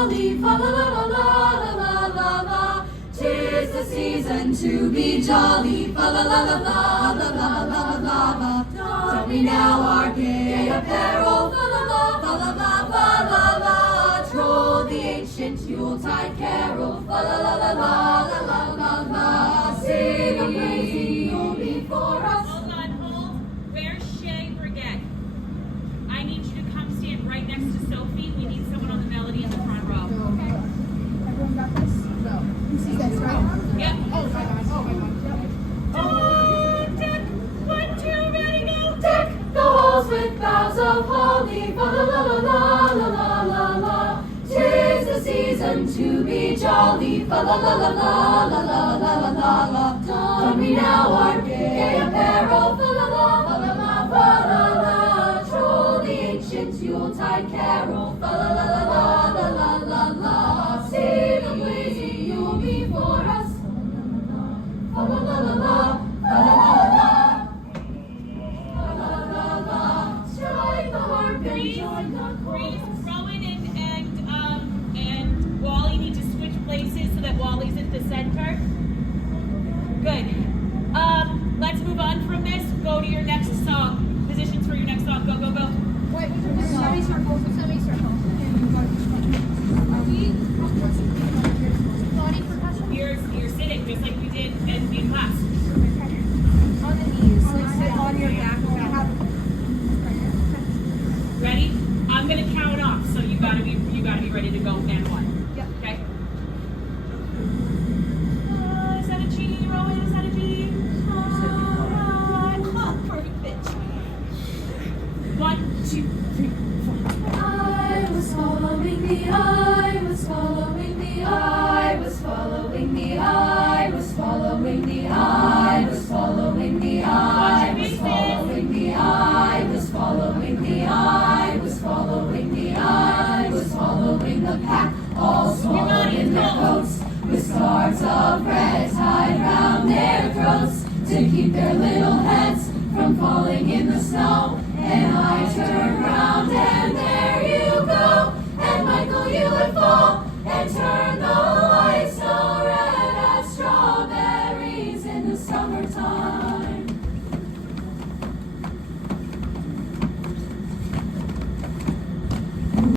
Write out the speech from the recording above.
jolly, fa la la la la la la la. 'Tis the season to be jolly, fa la la la la la la la la la. Don we now our gay apparel, fa la la la la la la la. Troll the ancient Yuletide carol, fa la la la la la la la. Sing a praising you'll before us. Hold on, hold. Where's Shay Brigette? I need you to come stand right next to Sophie. We need someone on the melody in the front row. Okay. Everyone got this? No. You see this, right? Yep. Oh my god. Oh my god. Oh, deck. 1, 2, ready, go. Deck the halls with boughs of holly, fa la la la la la la la. 'Tis the season to be jolly, fa la la la la la la la la la. Don we now our gay apparel, fa la la la la la la. Troll the ancient Yuletide carol, fa la la la la la la la. Sing a blazing Yule before us, fa la la la la la la la. Strike the harp and join the Breeze, chorus. Rowan and Wally need to switch places so that Wally's at the center. Good. Let's move on from this. Go to your next song. Positions for your next song. Go, go, go. Wait, semicircle. Semicircle. Body percussion? You're sitting just like we did in class. On the knees. Sit on your back. Ready? I'm gonna count off, so you gotta be ready to go. And 1. Yep. Okay. Is that a G, Rowan? Is that a G? Perfect. 1, 2, 3, 4. I was following the I was following the I was following the I was following the I was following the I was following the I was following the I was following the I was following the pack, all swallowed in their coats, with scarves of red tied round their throats to keep their lips